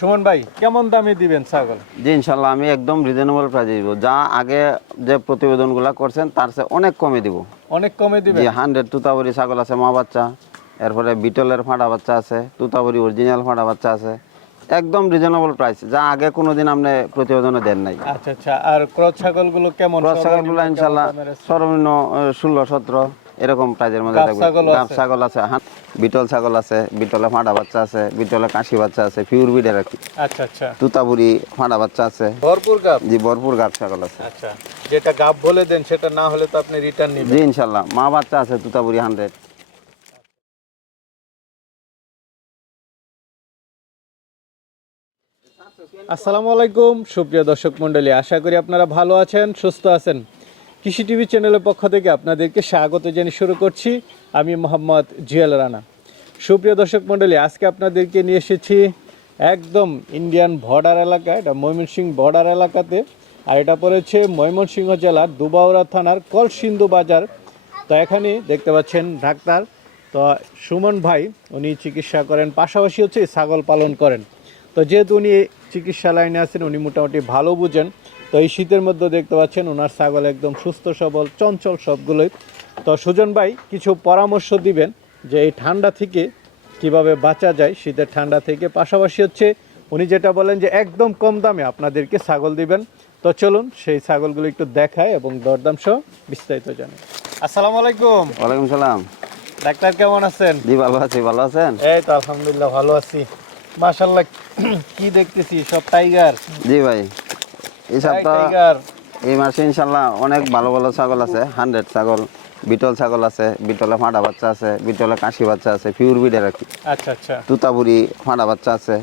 সুমন ভাই কেমন দামে দিবেন ছাগল? জি ইনশাল্লাহ আমি একদম রিজনেবল প্রাইসে দিব। যা আগে যে প্রতিবেদনগুলো করছেন তার চেয়ে অনেক কমে দিব। অনেক কমে দিবেন? জি হান্ড্রেড তুতাবরি ছাগল আছে মা বাচ্চা। এরপরে বিটলের ফাঁটা বাচ্চা আছে তুতাবরি অরিজিনাল ফাঁটা বাচ্চা আছে। একদম রিজনেবল প্রাইস যা আগে কোনোদিন আপনি প্রতিবেদনে দেন নাই। আচ্ছা আচ্ছা। আর ক্রস ছাগলগুলো কেমন? ক্রস ছাগলগুলো ইনশাল্লাহ? সর্বনিম্ন ষোলো সতেরো। এরকম প্রাইজের মধ্যে থাকবে গাব ছাগল আছে হাঁ, বিটল ছাগল আছে বিটলে ফাঁটা বাচ্চা আছে বিটলে কাশি বাচ্চা আছে পিউর বিডের আর কি। আচ্ছা আচ্ছা। তুতাবুরি ফাঁটা বাচ্চা আছে। ভরপুর গাব? জি ভরপুর গাব ছাগল আছে। আচ্ছা যেটা গাব বলে দেন সেটা না হলে তো আপনি রিটার্ন নেবেন। জি ইনশাল্লাহ মা বাচ্চা আছে তুতাবুরি হান্ড্রেড আসসালামু আলাইকুম সুপ্রিয় দর্শক মণ্ডলী আশা করি আপনারা ভালো আছেন সুস্থ আছেন। কৃষি টিভি চ্যানেলের পক্ষ থেকে আপনাদেরকে স্বাগত জানিয়ে শুরু করছি। আমি মোহাম্মদ জিয়াল রানা। সুপ্রিয় দর্শক মণ্ডলী, আজকে আপনাদেরকে নিয়ে এসেছি একদম ইন্ডিয়ান বর্ডার এলাকা, এটা ময়মনসিংহ বর্ডার এলাকাতে। আর এটা পড়েছে ময়মনসিংহ জেলার দুবাউরা থানার কলসিন্দু বাজার। তো এখানে দেখতে পাচ্ছেন ডাক্তার, তো সুমন ভাই, উনি চিকিৎসা করেন, পাশাপাশি হচ্ছে ছাগল পালন করেন। তো যেহেতু উনি চিকিৎসা লাইনে আছেন, উনি মোটামুটি ভালো বুঝেন। তো এই শীতের মধ্যে দেখতে পাচ্ছেন ওনার ছাগল একদম সুস্থ সবল চঞ্চল সবগুলোই। তো সুজন ভাই কিছু পরামর্শ দিবেন যে এই ঠান্ডা থেকে কীভাবে বাঁচা যায় শীতের ঠান্ডা থেকে? পাশাপাশি হচ্ছে উনি যেটা বলেন যে একদম কম দামে আপনাদেরকে ছাগল দিবেন। তো চলুন সেই ছাগলগুলো একটু দেখায় এবং দরদাম সহ বিস্তারিত জানি। আসসালামু আলাইকুম। ওয়ালাইকুম সালাম। ডাক্তার কেমন আছেন? জি ভালো আছি ভালো আছেন? এই তো আলহামদুলিল্লাহ ভালো আছি। মাশাল্লাহ কি দেখতেছি? সব টাইগার। জি ভাই। এই সপ্তাহ এই মাসে ইনশাল্লাহ অনেক ভালো ভালো ছাগল আছে হান্ড্রেড ছাগল বিটল ছাগল আছে বিটলে ফাঁটা বাচ্চা আছে বিটলে কাশি বাচ্চা আছে পিউর বিডের আর কি। আচ্ছা আচ্ছা। তুতাবুরি ফাঁটা বাচ্চা আছে।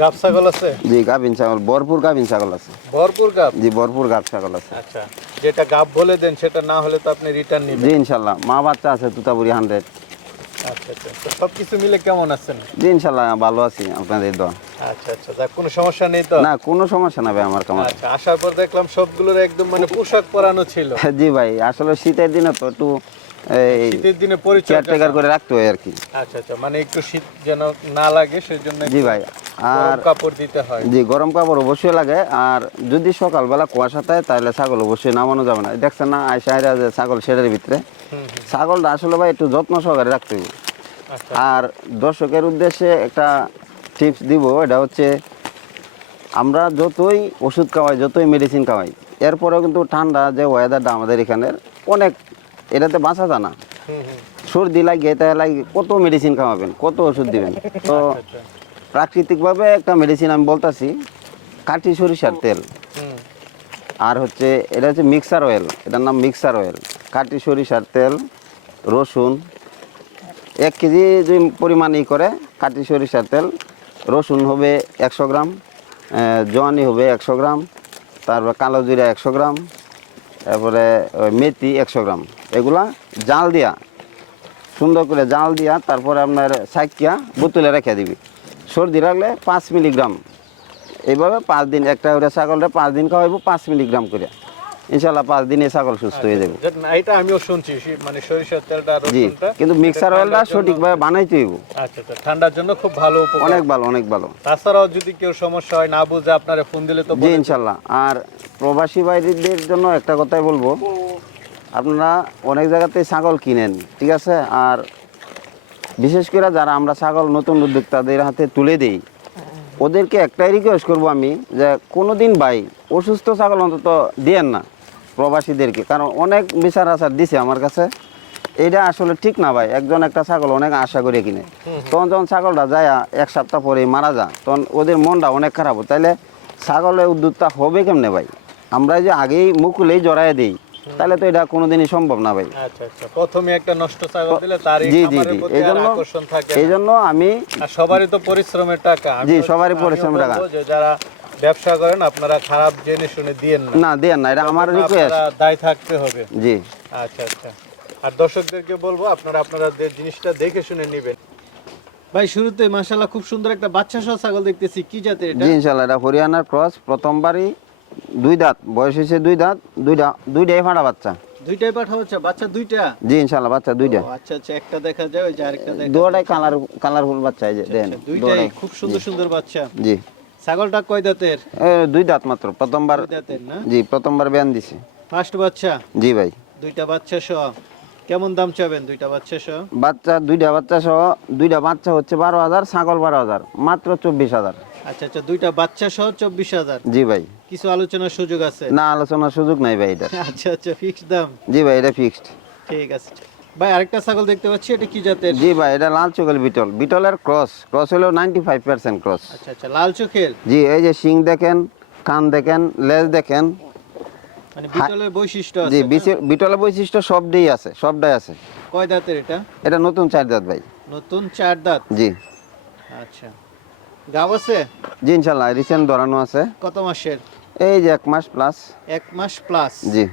গাব ছাগল আছে? জি গাভিন ছাগল ভরপুর গাভিন ছাগল আছে। ভরপুর গাব? জি ভরপুর গাভ ছাগল আছে। আচ্ছা যেটা গাব বলে দেন সেটা না হলে তো আপনি রিটার্ন নেবেন। জি ইনশাল্লাহ মা বাচ্চা আছে তুতাবুরি হান্ড্রেড আচ্ছা আচ্ছা সব কিছু মিলে কেমন আছেন? জি ইনশাল্লাহ ভালো আছি আপনাদের দোয়া। আচ্ছা আচ্ছা যাক কোনো সমস্যা নেই তো? না কোনো সমস্যা না ভাই আমার আচ্ছা আসার পর দেখলাম সবগুলোর একদম মানে পোশাক পরানো ছিল। জি ভাই আসলে শীতের দিনে তো একটু এই শীতের দিনে পরিচয় কেয়ারটেকার করে রাখতে হয় আর কি। আচ্ছা আচ্ছা মানে একটু শীত যেন না লাগে সেজন্য জি ভাই আর কাপড় দিতে হয়। জি গরম কাপড় অবশ্যই লাগে আর যদি সকালবেলা কুয়াশা থাকে তাহলে ছাগল অবশ্যই নামানো যাবে না। দেখছেন না আয়সা হাইরা যে ছাগল শেডের ভিতরে ছাগলটা আসলে ভাই একটু যত্ন সহকারে রাখতে হবে। আচ্ছা। আর দর্শকের উদ্দেশ্যে একটা টিপস দিব এটা হচ্ছে আমরা যতই ওষুধ খাওয়াই যতই মেডিসিন খাওয়াই এরপরেও কিন্তু ঠান্ডা যে ওয়েদারটা আমাদের এখানের অনেক এটাতে বাঁচা যায় না। সর্দি লাগে তাই লাগে কত মেডিসিন খাওয়াবেন? কত ওষুধ দিবেন? তো আচ্ছা প্রাকৃতিকভাবে একটা মেডিসিন আমি বলতাছি কাঠি সরিষার তেল। আর হচ্ছে এটা হচ্ছে মিক্সার অয়েল এটার নাম মিক্সার অয়েল কাঠি সরিষার তেল রসুন এক কেজি যদি পরিমাণ ই করে কাঠি সরিষার তেল রসুন হবে একশো গ্রাম জোয়ানি হবে একশো গ্রাম তারপর কালো জিরা একশো গ্রাম তারপরে ওই মেথি একশো গ্রাম। এগুলা জাল দিয়া সুন্দর করে জাল দিয়া তারপরে আপনার সাইকিয়া বোতলে রেখে দিবি। সর্দি রাখলে পাঁচ মিলিগ্রাম। এইভাবে পাঁচ দিন একটা করে ছাগলটা পাঁচ দিন খাওয়াইবো পাঁচ মিলিগ্রাম করে। ইনশাল্লাহ পাঁচ দিনে ছাগল সুস্থ হয়ে যাবে। এটা আমিও শুনছি মানে সরিষার তেলটা জি কিন্তু মিক্সার অয়েলটা সঠিকভাবে বানাইতে হইব। আচ্ছা আচ্ছা ঠান্ডার জন্য খুব ভালো অনেক ভালো অনেক ভালো। তাছাড়াও যদি কেউ সমস্যা হয় না বুঝে আপনারা ফোন দিলে তো জি ইনশাল্লাহ আর প্রবাসী বাইরেদের জন্য একটা কথাই বলব আপনারা অনেক জায়গাতেই ছাগল কিনেন, ঠিক আছে? আর বিশেষ করে যারা আমরা ছাগল নতুন উদ্যোক্তাদের হাতে তুলে দেই, ওদেরকে একটাই রিকোয়েস্ট করব আমি যে কোনো দিন ভাই অসুস্থ ছাগল অন্তত দিয়েন না প্রবাসীদেরকে, কারণ অনেক বিচার আচার দিছে আমার কাছে। এটা আসলে ঠিক না ভাই, একজন একটা ছাগল অনেক আশা করে কিনে। তখন যখন ছাগলটা যায়, এক সপ্তাহ পরে মারা যা তখন ওদের মনটা অনেক খারাপ। তাইলে ছাগলের উদ্যোগটা হবে কেমনে ভাই? আমরা যে আগেই মুকুলেই জড়াই দিই। তাহলে তো এটা কোনোদিনই সম্ভব না ভাই। আচ্ছা আচ্ছা। প্রথমে একটা নষ্ট ছাগল দিলে তার এই জি জি জি। প্রতি এই আর জন্য আকর্ষণ থাকে এই জন্য আমি সবারই তো পরিশ্রমের টাকা। জি, সবারই পরিশ্রমের টাকা। যারা ব্যবসা করেন আপনারা খারাপ জেনে শুনে দিয়েন না। না দেন না এটা আমার রিকোয়েস্ট আপনারা দায় থাকতে হবে। জি। আচ্ছা আচ্ছা। আর দর্শকদেরকে বলব আপনারা আপনারা যে জিনিসটা দেখে শুনে নেবেন। ভাই শুরুতে মাশাআল্লাহ খুব সুন্দর একটা বাচ্চা সহ ছাগল দেখতেছি। কি জাতের এটা? জি ইনশাল্লাহ এটা হরিয়ানার ক্রস প্রথমবারই দুই দাঁত বয়স হয়েছে দুই দাঁত দুইটা দুইটাই ফাটা বাচ্চা। দুইটাই পাঠা বাচ্চা বাচ্চা দুইটা? জি ইনশাআল্লাহ বাচ্চা দুইটা। আচ্ছা আচ্ছা একটা দেখা যায় ওই যে আরেকটা দেখা দুটাই কালার কালারফুল বাচ্চা এই যে দেন আচ্ছা, দুইটাই খুব সুন্দর সুন্দর বাচ্চা। জি। ছাগলটা কয় দাঁতের? দুই দাঁত মাত্র প্রথমবার দাঁতের না? জি প্রথমবার ব্যান দিছে। ফার্স্ট বাচ্চা? জি ভাই। দুইটা বাচ্চা সহ। কেমন দাম চাবেন দুইটা বাচ্চা সহ? বাচ্চা দুইটা বাচ্চা সহ দুইটা বাচ্চা হচ্ছে বারো হাজার ছাগল বারো হাজার মাত্র চব্বিশ হাজার। আচ্ছা আচ্ছা দুইটা বাচ্চা সহ চব্বিশ হাজার? জি ভাই। কিছু আলোচনার সুযোগ আছে? না আলোচনার সুযোগ নাই ভাই এটা আচ্ছা আচ্ছা ফিক্সড দাম? জি ভাই এটা ফিক্সড ঠিক আছে। ভাই আরেকটা ছাগল দেখতে পাচ্ছি এটা কি জাতের? জি ভাই এটা লাল চোখের বিটল। বিটলের ক্রস ক্রস হলো নাইনটি ফাইভ পার্সেন্ট ক্রস। আচ্ছা আচ্ছা লাল চোখের? জি এই যে শিং দেখেন কান দেখেন লেজ দেখেন মানে বিটলের বৈশিষ্ট্য আছে না? বিটলের বৈশিষ্ট্য সবটাই আছে সবটাই আছে। কয় দাঁতের এটা? এটা নতুন চার দাঁত ভাই। নতুন চার দাঁত? জি। আচ্ছা। গাব আছে? জি রিসেন্ট ধরানো আছে। কত মাসের? এই যে এক মাস প্লাস এক মাস প্লাস জি।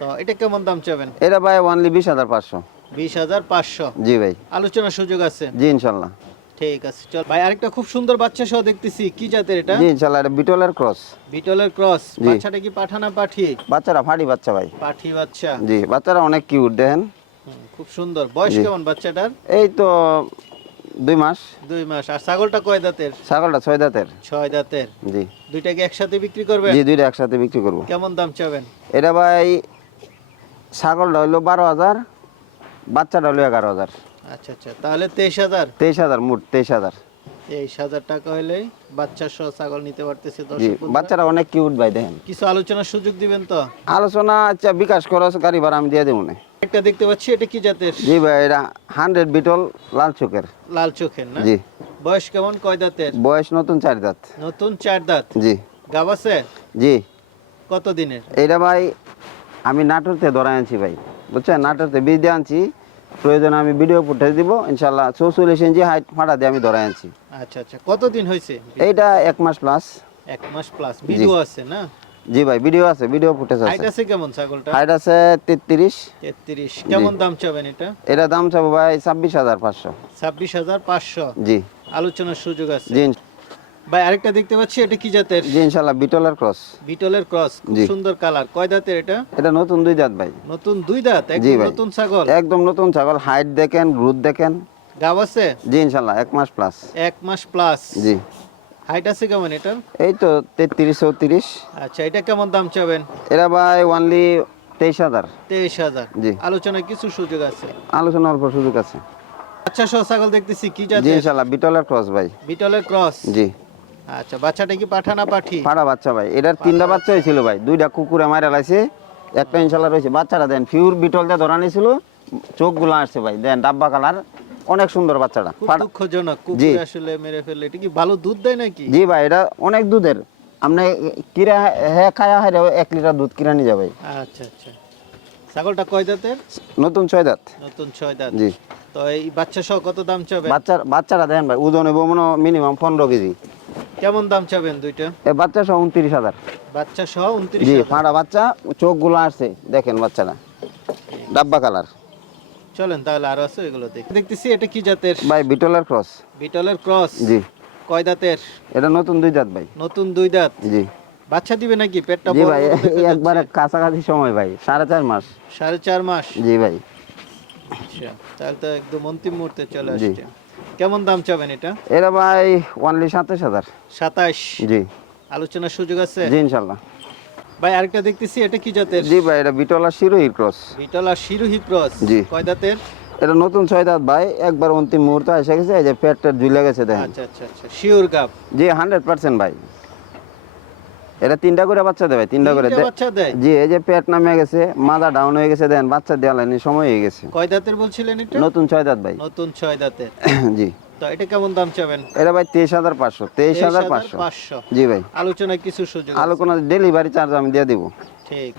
তো এটা কেমন দাম চাবেন? এটা ভাই বিশ হাজার পাঁচশো। বিশ হাজার পাঁচশো। জি ভাই। আলোচনার সুযোগ আছে? জি ইনশাল্লাহ। ঠিক আছে চল। ভাই আরেকটা খুব সুন্দর বাচ্চা সহ দেখতেছি। কি জাতের এটা? জি ইনশাল্লাহ এটা বিটলের ক্রস। বিটলের ক্রস। বাচ্চাটা কি পাঠানা পাঠি? বাচ্চারা ফাড়ি বাচ্চা ভাই। পাঠি বাচ্চা। জি বাচ্চারা অনেক কিউট দেখেন। খুব সুন্দর। বয়স কেমন বাচ্চাটার? এই তো দুই মাস। দুই মাস। আর ছাগলটা কয় দাঁতের? ছাগলটা ছয় দাঁতের। ছয় দাঁতের। জি। দুইটাকে একসাথে বিক্রি করবেন? জি দুইটা একসাথে বিক্রি করব। কেমন দাম চাবেন? এটা ভাই ছাগলটা হইল বারো হাজার বাচ্চাটা হইল এগারো হাজার। আচ্ছা আচ্ছা। তাহলে তেইশ হাজার? তেইশ হাজার মোট তেইশ হাজার। তেইশ হাজার টাকা হলেই বাচ্চা সহ ছাগল নিতে পারতেছে বাচ্চারা অনেক কিউট ভাই দেখেন। কিছু আলোচনার সুযোগ দিবেন তো? আলোচনা আচ্ছা বিকাশ খরচ গাড়ি ভাড়া আমি দিয়ে দেবো না। একটা দেখতে পাচ্ছি এটা কি জাতের? জি ভাই এটা হান্ড্রেড বিটল লাল চোখের। লাল চোখের না? জি। বয়স কেমন? কয় দাঁতের? বয়স নতুন চার দাঁত। নতুন চার দাঁত? জি। গাব আছে? জি। কত দিনের এইটা ভাই আমি নাটোরতে ধরা আনছি ভাই। বুঝছেন? নাটোরতে বীজ দিয়ে আনছি। প্রয়োজন আমি ভিডিও ফুটেজ দিব ইনশাল্লাহ চৌচল্লিশ ইঞ্চি হাইট ফাটা দিয়ে আমি ধরা আনছি। আচ্ছা আচ্ছা। কত দিন হয়েছে? এইটা এক মাস প্লাস এক মাস প্লাস ভিডিও আছে না? জি ভাই ভিডিও আছে ভিডিও ফুটেজ হাইট আছে আছে কেমন ছাগলটা হাইট আছে তেত্রিশ। তেত্রিশ। কেমন দাম চাবেন এটা? এটা দাম চাবো ভাই ছাব্বিশ হাজার পাঁচশো। ছাব্বিশ হাজার পাঁচশো। জি। আলোচনার সুযোগ আছে। জি ভাই আরেকটা দেখতে পাচ্ছি এটা কি জাতের? জি ইনশাল্লাহ বিটলের ক্রস। বিটলের ক্রস খুব সুন্দর কালার। কয় দাঁতের এটা? এটা নতুন দুই দাঁত ভাই। নতুন দুই দাঁত একদম নতুন ছাগল? একদম নতুন ছাগল হাইট দেখেন গ্রুথ দেখেন। গাব আছে? জি ইনশাল্লাহ এক মাস প্লাস এক মাস প্লাস জি। হাইট আছে কেমন এটার? এই তো তেত্রিশ চৌত্রিশ। আচ্ছা এটা কেমন দাম চাবেন? এরা ভাই হাজার। তেইশ হাজার। জি। আলোচনায় কিছু সুযোগ আছে? আলোচনা অল্প সুযোগ আছে। আচ্ছা সহ ছাগল দেখতেছি কি জি জাতের? ইনশাল্লাহ বিটলের ক্রস ভাই। বিটলের ক্রস? জি। আচ্ছা বাচ্চাটা কি পাঠানা পাঠি? পাড়া বাচ্চা ভাই। এটার তিনটা বাচ্চা। হয়েছিল ভাই। দুইটা কুকুরে মারা লাইছে একটা ইনশাল্লাহ রয়েছে। বাচ্চাটা দেন ফিউর ধরা নিয়েছিল। চোখগুলো আসছে ভাই। দেন ডাব্বা কালার। অনেক সুন্দর বাচ্চাটা। খুব দুঃখজনক। কুকুর আসলে মেরে ফেললে। এটা কি ভালো দুধ দেয় নাকি? জি ভাই এটা অনেক দুধের। আপনি কিরা হ্যাঁ খায়া হয় এক লিটার দুধ কিনা নিয়ে যাবে। আচ্ছা আচ্ছা। ছাগলটা কয় দাঁতের? নতুন ছয় দাঁত। নতুন ছয় দাঁত। জি। তো এই বাচ্চা সহ কত দাম চাবেন বাচ্চার বাচ্চারা দেন ভাই ওজন মনে মিনিমাম পনেরো কেজি। কেমন দাম চাবেন দুইটা? এই বাচ্চা সহ উনত্রিশ হাজার। বাচ্চা সহ উনত্রিশ জি। ফাঁড়া বাচ্চা চোখগুলো আসছে দেখেন বাচ্চারা ডাব্বা কালার। চলেন তাহলে আরও আছে এগুলো দেখি। দেখতেছি এটা কি জাতের? ভাই বিটলের ক্রস। বিটলের ক্রস? জি। কয় দাঁতের? এটা নতুন দুই দাঁত ভাই। নতুন দুই দাঁত? জি। বাচ্চা দিবে নাকি? পেটটা জি ভাই। একবারে কাছাকাছি সময় ভাই সাড়ে চার মাস। সাড়ে চার মাস? জি ভাই। আচ্ছা তাহলে তো একদম অন্তিম মুহূর্তে চলে। আসছে। কেমন দাম চাবেন এটা? এটা ভাই অনলি সাতাশ হাজার। সাতাশ? জি। আলোচনার সুযোগ আছে? জি ইনশাল্লাহ। ভাই আরেকটা দেখতেছি এটা কি জাতের? জি ভাই এটা বিটলা শিরোহি ক্রস বিটল শিরোহি ক্রস জি। কয় দাঁতের? এটা নতুন ছয় দাঁত ভাই একবার অন্তিম মুহূর্তে এসে গেছে এই যে পেটটা টেট ঝুলে গেছে দেখেন। আচ্ছা আচ্ছা আচ্ছা। শিওর গাব জি হান্ড্রেড পার্সেন্ট ভাই। এটা তিনটা করে বাচ্চা দেবে তিনটা করে। জি এই যে পেট নামে গেছে মাথা ডাউন হয়ে গেছে দেন বাচ্চা দেওয়া লাইনি সময় হয়ে গেছে। কয় দাঁতের বলছিলেন এটা? নতুন ছয় দাঁত ভাই। নতুন ছয় দাঁতের। জি। তো এটা কেমন দাম চাবেন? এটা ভাই তেইশ হাজার পাঁচশো তেইশ হাজার পাঁচশো। জি ভাই। কিছু সুযোগ আলোচনা ডেলিভারি চার্জ আমি দিয়ে দিব। ঠিক।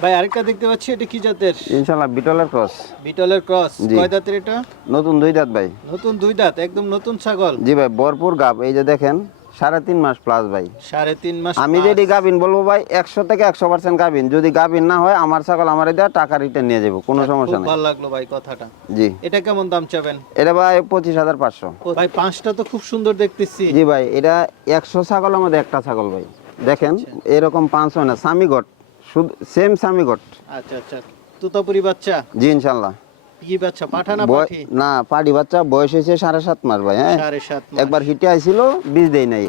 ভাই আরেকটা দেখতে পাচ্ছি এটা কি জাতের? ইনশাল্লাহ বিটলের ক্রস। বিটলের ক্রস। কয় দাঁতের এটা? নতুন দুই দাঁত ভাই। নতুন দুই দাঁত একদম নতুন ছাগল। জি ভাই ভরপুর গাব। এই যে দেখেন সাড়ে তিন মাস প্লাস ভাই। সাড়ে তিন মাস আমি যদি গাবিন বলব ভাই একশো থেকে একশো পার্সেন্ট গাবিন যদি গাবিন না হয় আমার ছাগল আমার দেওয়া টাকা রিটার্ন নিয়ে যাব কোনো সমস্যা নেই। ভালো লাগল ভাই কথাটা। জি। এটা কেমন দাম চাবেন? এটা ভাই পঁচিশ হাজার পাঁচশো। ভাই পাঁচটা তো খুব সুন্দর দেখতেছি। জি ভাই এটা একশো ছাগলের মধ্যে একটা ছাগল ভাই। দেখেন এরকম পাঁচ হয় না স্বামী গট শুধু সেম সামিগট আচ্ছা আচ্ছা। তুতাপুরি বাচ্চা? জি ইনশাল্লাহ। কি বাচ্চা পাঠানা বয়- পাঠি? না পাটি বাচ্চা বয়স হয়েছে সাড়ে সাত মাস ভাই হ্যাঁ? সাড়ে সাত মাস। একবার হিটে আইছিল বীজ দেই নাই।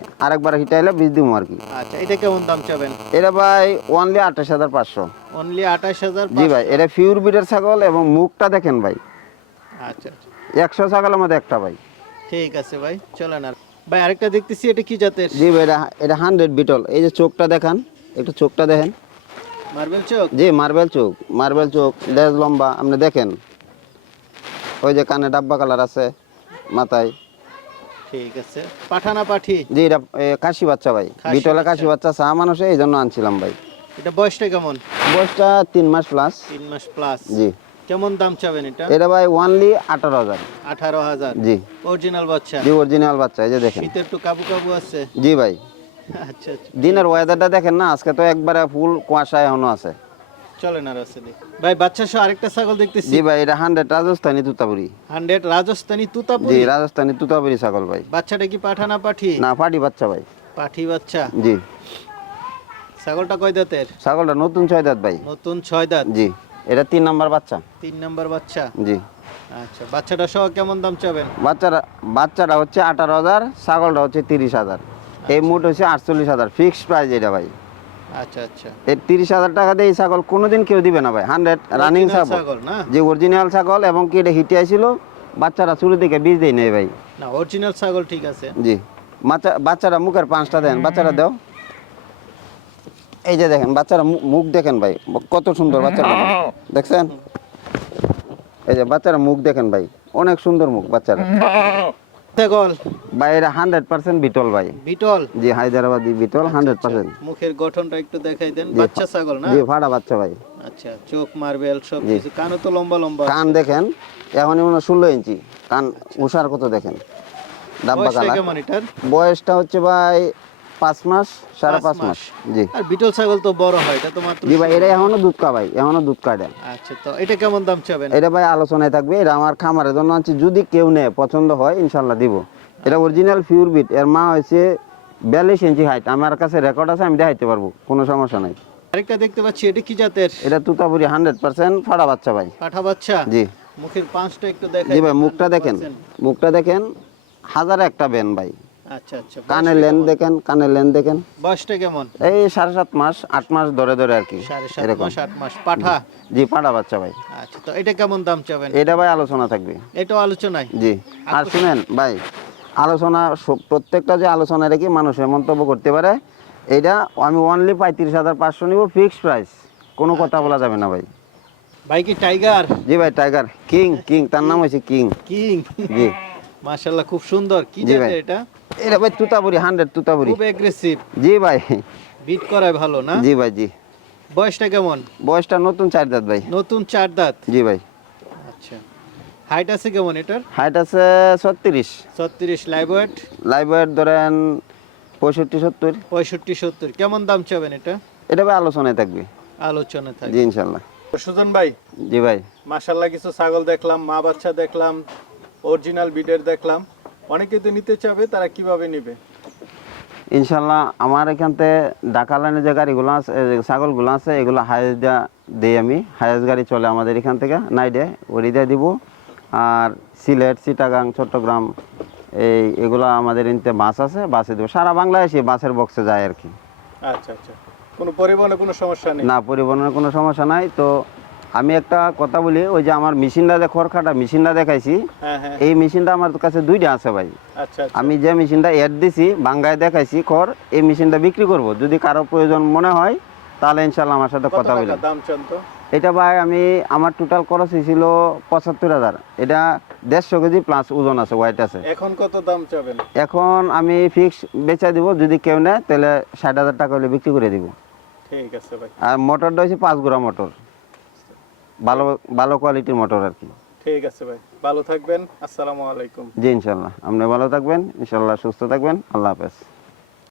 হিটে আইলে বীজ আর কি। আচ্ছা এটা কেমন দাম চাবেন? এটা ভাই আঠাশ হাজার পাঁচশো। অনলি আঠাশ হাজার জি ভাই এটা বিটের ছাগল এবং মুখটা দেখেন ভাই। আচ্ছা আচ্ছা। একশো ছাগলের মধ্যে একটা ভাই। ঠিক আছে ভাই চলেন আর। ভাই আরেকটা দেখতেছি এটা কি জাতের? জি ভাই এটা এটা হান্ড্রেড বিটল এই যে চোখটা দেখান একটু চোখটা দেখেন। মার্বেল চোখ? জি মার্বেল চোখ মার্বেল চোখ লেজ লম্বা আপনি দেখেন। ওই যে কানে ডাব্বা কালার আছে মাথায়। ঠিক আছে। পাঠি? জি এটা কাশি বাচ্চা ভাই। কাশি বাচ্চা। চা মানুষে এই জন্য আনছিলাম ভাই। এটা বয়সটা কেমন? বয়সটা তিন মাস প্লাস তিন মাস প্লাস জি। কেমন দাম চাবেন এটা? এটা ভাই ওনলি আঠারো হাজার। আঠারো হাজার? জি। অরিজিনাল বাচ্চা? জি অরিজিনাল বাচ্চা এই যে দেখেন। শীতের একটু কাবু কাবু আছে? জি ভাই। আচ্ছা আচ্ছা। দিনের ওয়েদারটা দেখেন না আজকে তো একবারে ফুল কুয়াশা এখনও আছে। চলেন আর আছে ভাই বাচ্চা সহ আরেকটা ছাগল দেখতেছি। জি ভাই এটা হান্ড্রেড রাজস্থানী তুতাপুরি। হান্ড্রেড রাজস্থানী জি তুতাপুরি রাজস্থানী তুতাপুরি ছাগল ভাই। বাচ্চাটা কি পাঠানা পাঠি? না পাটি বাচ্চা ভাই। পাঠি বাচ্চা? জি। ছাগলটা কয় দাঁতের? ছাগলটা নতুন ছয় দাঁত ভাই। নতুন ছয় দাঁত? জি এটা তিন নাম্বার বাচ্চা। তিন নাম্বার বাচ্চা? জি। আচ্ছা বাচ্চাটা সহ কেমন দাম চাবেন? বাচ্চারা বাচ্চাটা হচ্ছে আঠারো হাজার ছাগলটা হচ্ছে তিরিশ হাজার। এই মোট হচ্ছে আটচল্লিশ হাজার। ফিক্সড প্রাইস এটা ভাই। আচ্ছা আচ্ছা। এই তিরিশ হাজার টাকা দিয়ে এই ছাগল কোনোদিন কেউ দিবে না ভাই হান্ড্রেড রানিং ছাগল। যে অরিজিনাল ছাগল এবং কি এটা হিটে আসছিল বাচ্চারা শুরু থেকে বীজ দেয় নেই ভাই। না অরিজিনাল ছাগল ঠিক আছে। জি। বাচ্চারা মুখের পাঁচটা দেন বাচ্চারা দাও। এই যে দেখেন বাচ্চারা মুখ দেখেন ভাই কত সুন্দর বাচ্চারা দেখছেন? এই যে বাচ্চারা মুখ দেখেন ভাই অনেক সুন্দর মুখ বাচ্চারা। ছাগল ভাই এটা হান্ড্রেড পার্সেন্ট বিটল ভাই। বিটল? জি হায়দ্রাবাদি বিটল হান্ড্রেড পার্সেন্ট। মুখের গঠনটা একটু দেখাই দেন। বাচ্চা ছাগল না? জি ফাটা বাচ্চা ভাই। আচ্ছা চোখ মার্বেল সব কিছু। কানও তো লম্বা লম্বা। কান দেখেন এখনই মনে ষোলো ইঞ্চি। কান উষার কত দেখেন? ডাব্বা কালার। বয়সটা হচ্ছে ভাই পাঁচ মাস সাড়ে পাঁচ মাস। জি। আর বিটল ছাগল তো বড় হয় এটা তো মাত্র জি ভাই এটা এখনও দুধ কা ভাই এখনও দুধ কাটে। আচ্ছা তো এটা কেমন দাম চাবেন? এটা ভাই আলোচনায় থাকবে এটা আমার খামারের জন্য আনছি যদি কেউ নেয় পছন্দ হয় ইনশাল্লাহ দিব। এটা অরিজিনাল পিওর বিট এর মা হয়েছে বিয়াল্লিশ ইঞ্চি হাইট আমার কাছে রেকর্ড আছে আমি দেখাইতে পারব কোনো সমস্যা নাই। আরেকটা দেখতে পাচ্ছি এটা কি জাতের? এটা তুতাপুরি হান্ড্রেড পার্সেন্ট ফাড়া বাচ্চা ভাই। পাঠা বাচ্চা? জি। মুখের পাঁচটা একটু দেখাই জি ভাই মুখটা দেখেন মুখটা দেখেন হাজার একটা বেন ভাই। আচ্ছা আচ্ছা কানের লেন দেখেন কানের লেন দেখেন। বয়সটা কেমন? এই সাড়ে সাত মাস আট মাস ধরে ধরে আর কি এরকম। মাস আট মাস। পাঠা? জি পাড়া বাচ্চা ভাই। আচ্ছা তো এটা কেমন দাম চাবেন? এটা ভাই আলোচনা থাকবে। এটাও আলোচনায়? জি। আর শুনেন ভাই আলোচনা প্রত্যেকটা যে আলোচনা রেখে মানুষের মন্তব্য করতে পারে এটা আমি অনলি পঁয়ত্রিশ হাজার পাঁচশো নিব ফিক্সড প্রাইস কোনো কথা বলা যাবে না ভাই। ভাই কি টাইগার জি ভাই টাইগার কিং কিং তার নাম হয়েছে কিং কিং জি। মাশাআল্লাহ খুব সুন্দর। কি জাতের। এটা? এটা ভাই তুতাপুরি হান্ড্রেড তুতাপুরি খুব এগ্রেসিভ জি ভাই। বিট করায় ভালো না? জি ভাই জি। বয়সটা কেমন? বয়সটা নতুন চার দাঁত ভাই। নতুন চার দাঁত? জি ভাই। আচ্ছা। হাইট আছে কেমন এটার? হাইট আছে ছত্রিশ। ছত্রিশ লাইভ ওয়েট লাইভ ওয়েট ধরেন পঁয়ষট্টি সত্তর। পঁয়ষট্টি সত্তর। কেমন দাম চাবেন এটা? এটা ভাই আলোচনায় থাকবে। আলোচনা থাকে জি ইনশাল্লাহ সুজন ভাই জি ভাই। মাশাল্লাহ কিছু ছাগল দেখলাম মা বাচ্চা দেখলাম অরিজিনাল বিটের দেখলাম। অনেকে তো নিতে চাবে তারা কীভাবে নেবে? ইনশাল্লাহ আমার এখানতে ঢাকা লাইনে যে গাড়িগুলো আছে ছাগলগুলো আছে এগুলো হায়েস দিই আমি। হায়েস গাড়ি চলে আমাদের এখান থেকে নাইডে। ওরি দিয়ে দিব। আর সিলেট চিটাগাং চট্টগ্রাম এই এগুলো আমাদের এনতে বাস আছে বাসে দেবো। সারা বাংলাদেশে বাসের বক্সে যায় আর কি। আচ্ছা আচ্ছা। কোনো পরিবহনে কোনো সমস্যা নেই? না পরিবহনের কোনো সমস্যা নাই। তো আমি একটা কথা বলি ওই যে আমার মেশিনটা যে খড়খাটা মেশিনটা দেখাইছি হ্যাঁ হ্যাঁ এই মেশিনটা আমার কাছে দুইটা আছে ভাই। আচ্ছা আচ্ছা। আমি যে মেশিনটা এড দিছি বাঙ্গায় দেখাইছি খড় এই মেশিনটা বিক্রি করব। যদি কারও প্রয়োজন মনে হয় তাহলে ইনশাল্লাহ আমার সাথে কথা তো? এটা ভাই আমি আমার টোটাল খরচ হয়েছিল পঁচাত্তর হাজার। এটা দেড়শো কেজি প্লাস ওজন আছে ওয়াইট আছে। এখন কত দাম চাবেন? এখন আমি ফিক্স বেচা দিব যদি কেউ নেয় তাহলে ষাট হাজার টাকা হলে বিক্রি করে দিব। ঠিক আছে ভাই। আর মোটরটা হচ্ছে পাঁচ গোড়া মোটর। ভালো ভালো কোয়ালিটির মোটর আর কি। ঠিক আছে ভাই ভালো থাকবেন আসসালামু আলাইকুম। জি ইনশাল্লাহ। আপনি ভালো থাকবেন ইনশাল্লাহ সুস্থ থাকবেন আল্লাহ হাফেজ।